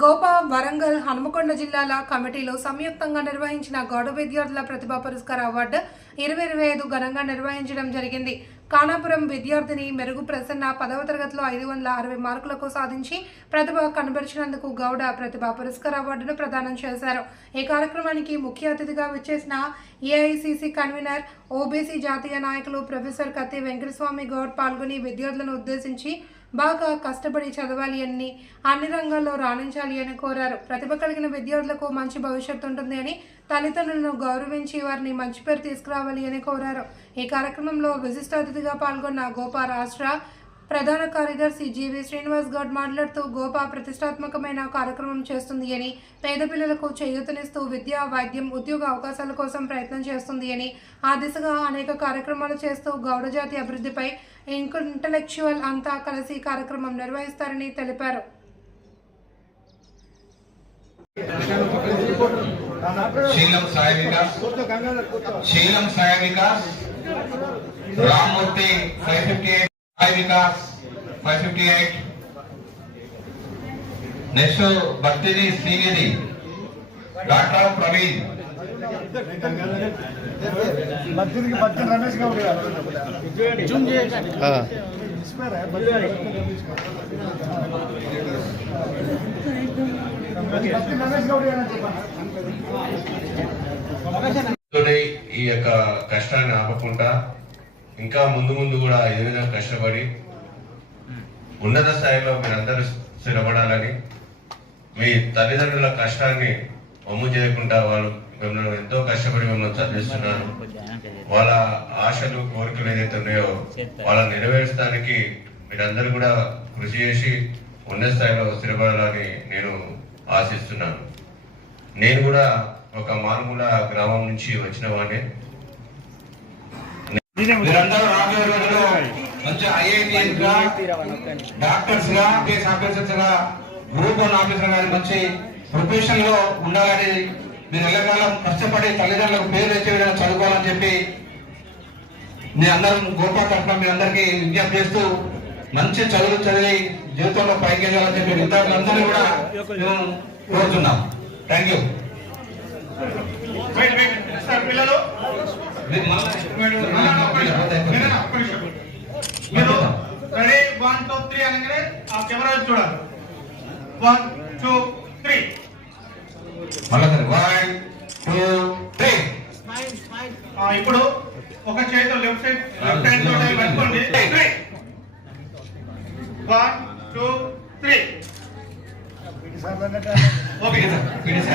గోపా వరంగల్ హనుమకొండ జిల్లాల కమిటీలు సంయుక్తంగా నిర్వహించిన గౌడ విద్యార్థుల ప్రతిభా పురస్కార అవార్డు ఇరవై ఇరవై ఐదు ఘనంగా నిర్వహించడం జరిగింది. కానాపురం విద్యార్థిని మెరుగు ప్రసన్న పదవ తరగతిలో ఐదు వందల అరవై మార్కులకు సాధించి ప్రతిభ కనబరిచినందుకు గౌడ ప్రతిభ పురస్కార అవార్డును ప్రదానం చేశారు. ఈ కార్యక్రమానికి ముఖ్య అతిథిగా విచ్చేసిన ఏఐసిసి కన్వీనర్ ఓబీసీ జాతీయ నాయకులు ప్రొఫెసర్ కత్తి వెంకటస్వామి గౌడ్ పాల్గొని విద్యార్థులను ఉద్దేశించి బాగా కష్టపడి చదవాలి అని అన్ని రంగాల్లో రాణించాలి అని కోరారు. ప్రతిభ కలిగిన విద్యార్థులకు మంచి భవిష్యత్తు ఉంటుంది అని తల్లిదండ్రులను గౌరవించి వారిని మంచి పేరు తీసుకురావాలి అని కోరారు. ఈ కార్యక్రమంలో విశిష్ట అతిథిగా పాల్గొన్న గోపా రాష్ట్ర ప్రధాన కార్యదర్శి జీవి శ్రీనివాస్ గౌడ్ మాట్లాడుతూ గోపా ప్రతిష్టాత్మకమైన కార్యక్రమం చేస్తుంది అని పేద పిల్లలకు చేయూతనిస్తూ విద్య వైద్యం ఉద్యోగ అవకాశాల కోసం ప్రయత్నం చేస్తుంది అని ఆ దిశగా అనేక కార్యక్రమాలు చేస్తూ గౌడజాతి అభివృద్ధిపై ఇంటలెక్చువల్ అంతా కలిసి కార్యక్రమం నిర్వహిస్తారని తెలిపారు. Seelam Sai Vikas Seelam Sai Vikas Rammurthy five fifty eight Sai Vikas five fifty eight. Next భక్తిది Srinidhi doctor Praveen. భక్తుడు రమేష్ గౌడ్ గారు ఈ యొక్క కష్టాన్ని ఆపకుండా ఇంకా ముందు ముందు కూడా ఇదే విధంగా కష్టపడి ఉన్నత స్థాయిలో మీరందరూ స్థిరపడాలని మీ తల్లిదండ్రుల కష్టాన్ని ఒమ్ము చేయకుండా వాళ్ళు మిమ్మల్ని ఎంతో కష్టపడి మిమ్మల్ని చదివిస్తున్నారు వాళ్ళ ఆశలు కోరికలు ఏదైతే ఉన్నాయో వాళ్ళని నెరవేర్చడానికి మీరందరూ కూడా కృషి చేసి ఉన్నత స్థాయిలో స్థిరపడాలని నేను ఆశిస్తున్నాను. నేను కూడా ఒక మారుమూల గ్రామం నుంచి వచ్చిన వాడిని. మీరందరూ రాబోయే రోజుల్లో మంచి ఐఐటిఎస్గా డాక్టర్స్గా కేస్ ఆఫీసర్స్గా గ్రూప్ వన్ ఆఫీసర్ గారి మంచి ప్రొఫెషన్లో ఉండాలని మీరు ఎల్లకాలం కష్టపడి తల్లిదండ్రులకు పేరు తెచ్చే విధంగా చదువుకోవాలని చెప్పి మీ అందరం గోపా తరఫున మీ అందరికీ విజ్ఞప్తి చేస్తూ మంచి చదువులు చదివి జీవితంలో పైకి వెళ్ళాలని చెప్పి విద్యార్థులందరూ కూడా మేము కోరుతున్నాం. థ్యాంక్ యూ పిల్లలు? మీరు రెడీ వన్ టూ త్రీ అనగానే ఆ కెమెరా చూడాలి. వన్ టూ మళ్ళా వన్ టూ త్రీ ఆ, ఇప్పుడు ఒక చేతితో లెఫ్ట్ సైడ్ లెఫ్ట్ హ్యాండ్ తోటి పట్టుకోండి. Three one two three sir okay finish